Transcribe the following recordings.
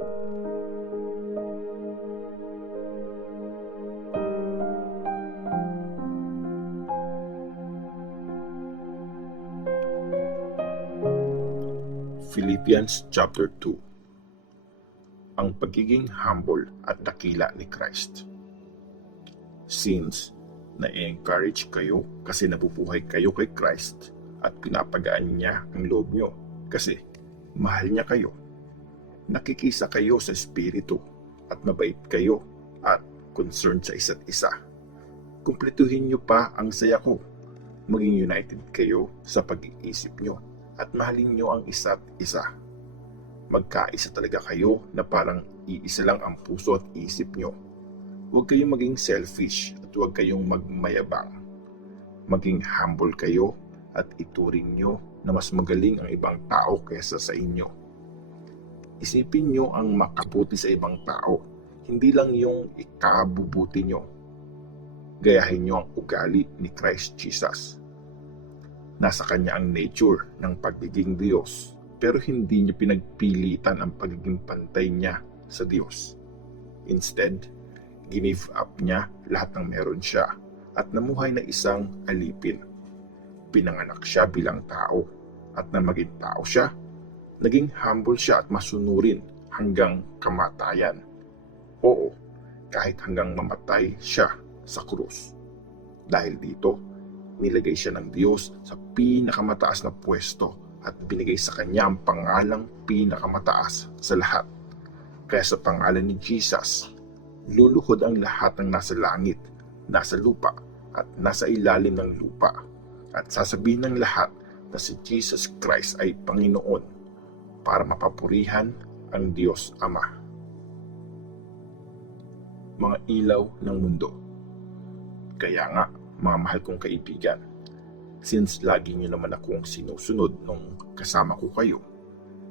Philippians chapter 2. Ang pagiging humble at dakila ni Christ. Since na-encourage kayo kasi nabubuhay kayo kay Christ at pinapagaan niya ang loob nyo kasi mahal niya kayo. Nakikisa kayo sa Espiritu at mabait kayo at concerned sa isa't isa. Kumpletuhin nyo pa ang saya ko. Maging united kayo sa pag-iisip nyo at mahalin nyo ang isa't isa. Magkaisa talaga kayo na parang iisa lang ang puso at isip nyo. Huwag kayong maging selfish at huwag kayong magmayabang. Maging humble kayo at ituring nyo na mas magaling ang ibang tao kaysa sa inyo. Isipin nyo ang makabuti sa ibang tao, hindi lang yung ikabubuti nyo. Gayahin nyo ang ugali ni Christ Jesus. Nasa kanya ang nature ng pagiging Diyos, pero hindi niya pinagpilitan ang pagiging pantay niya sa Diyos. Instead, give up niya lahat ng meron siya at namuhay na isang alipin. Pinanganak siya bilang tao at nang maging tao siya, naging humble siya at masunurin hanggang kamatayan. Oo, kahit hanggang mamatay siya sa krus. Dahil dito, nilagay siya ng Diyos sa pinakamataas na pwesto at binigay sa kanya ang pangalang pinakamataas sa lahat. Kaya sa pangalan ni Jesus, luluhod ang lahat ng nasa langit, nasa lupa, at nasa ilalim ng lupa. At sasabihin ng lahat na si Jesus Christ ay Panginoon para mapapurihan ang Diyos Ama. Mga ilaw ng mundo. Kaya nga, mga mahal kong kaibigan, since lagi nyo naman akong sinusunod nung kasama ko kayo,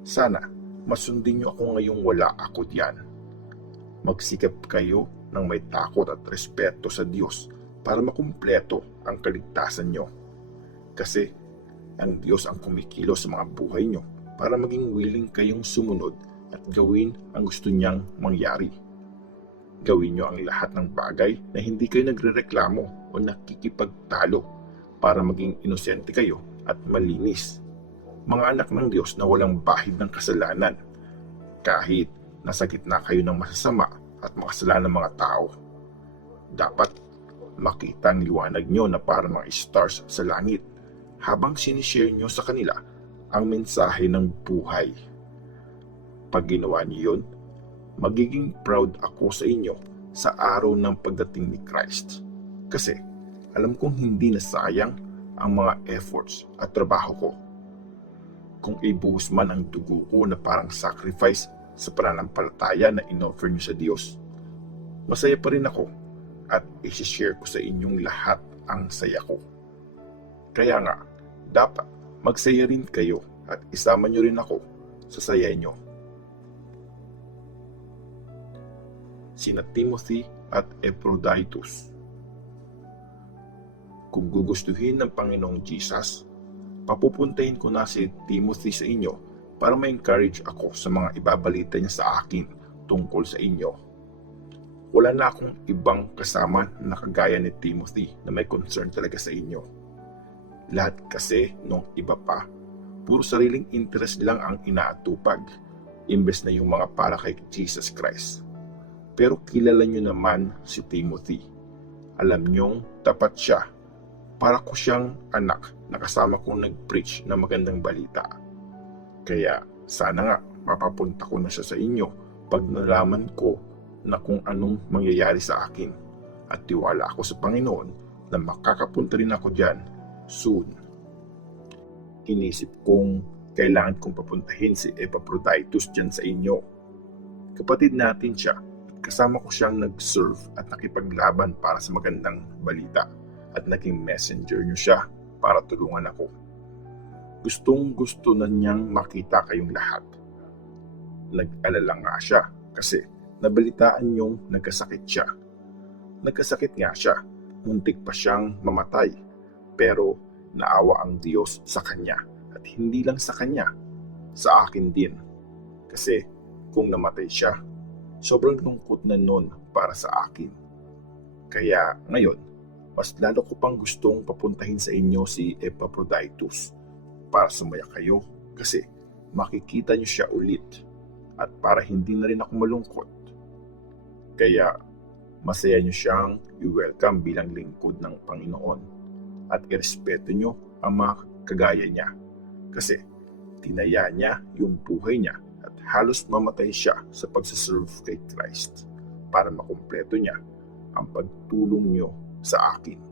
sana masundin nyo ako ngayong wala ako diyan. Magsikap kayo ng may takot at respeto sa Diyos para makumpleto ang kaligtasan nyo. Kasi ang Diyos ang kumikilos sa mga buhay nyo para maging willing kayong sumunod at gawin ang gusto niyang mangyari. Gawin nyo ang lahat ng bagay na hindi kayo nagrereklamo o nakikipagtalo para maging inosente kayo at malinis. Mga anak ng Diyos na walang bahid ng kasalanan, kahit nasa gitna kayo ng masasama at makasalanang mga tao. Dapat makita ang liwanag nyo na parang mga stars sa langit habang sinishare nyo sa kanila ang mensahe ng buhay. Pag ginawa niyo yun, magiging proud ako sa inyo sa araw ng pagdating ni Christ. Kasi alam kong hindi nasayang ang mga efforts at trabaho ko. Kung ibuhos man ang dugo ko na parang sacrifice sa pananampalataya na inoffer niyo sa Diyos, masaya pa rin ako at i-share ko sa inyong lahat ang saya ko. Kaya nga, dapat magsaya rin kayo at isama niyo rin ako sa saya niyo. Sina Timothy at Epaphroditus. Kung gugustuhin ng Panginoong Jesus, papupuntahin ko na si Timothy sa inyo para ma-encourage ako sa mga ibabalita niya sa akin tungkol sa inyo. Wala na akong ibang kasama na kagaya ni Timothy na may concern talaga sa inyo. Lahat kasi nung iba pa, puro sariling interest lang ang inaatupag, imbes na yung mga para kay Jesus Christ. Pero kilala nyo naman si Timothy. Alam nyong tapat siya. Para ko siyang anak na kasama kong nag-preach na magandang balita. Kaya sana nga mapapunta ko na siya sa inyo pag nalaman ko na kung anong mangyayari sa akin. At tiwala ako sa Panginoon na makakapunta rin ako dyan soon. Inisip kong kailangan kong papuntahin si Epaphroditus dyan sa inyo. Kapatid natin siya. Kasama ko siyang nag-serve at nakipaglaban para sa magandang balita at naging messenger niyo siya para tulungan ako. Gustong gusto na niyang makita kayong lahat. Nag-alala nga siya kasi nabalitaan niyong nagkasakit siya. Nagkasakit nga siya, muntik pa siyang mamatay, pero naawa ang Diyos sa kanya at hindi lang sa kanya, sa akin din. Kasi kung namatay siya. Sobrang lungkot na nun para sa akin. Kaya ngayon, mas lalo ko pang gustong papuntahin sa inyo si Epaphroditus para sumaya kayo kasi makikita niyo siya ulit at para hindi na rin ako malungkot. Kaya masaya niyo siyang i-welcome bilang lingkod ng Panginoon at irespeto niyo ang mga kagaya niya kasi tinaya niya yung buhay niya at halos mamatay siya sa pagsaserve kay Christ para makumpleto niya ang pagtulong niyo sa akin.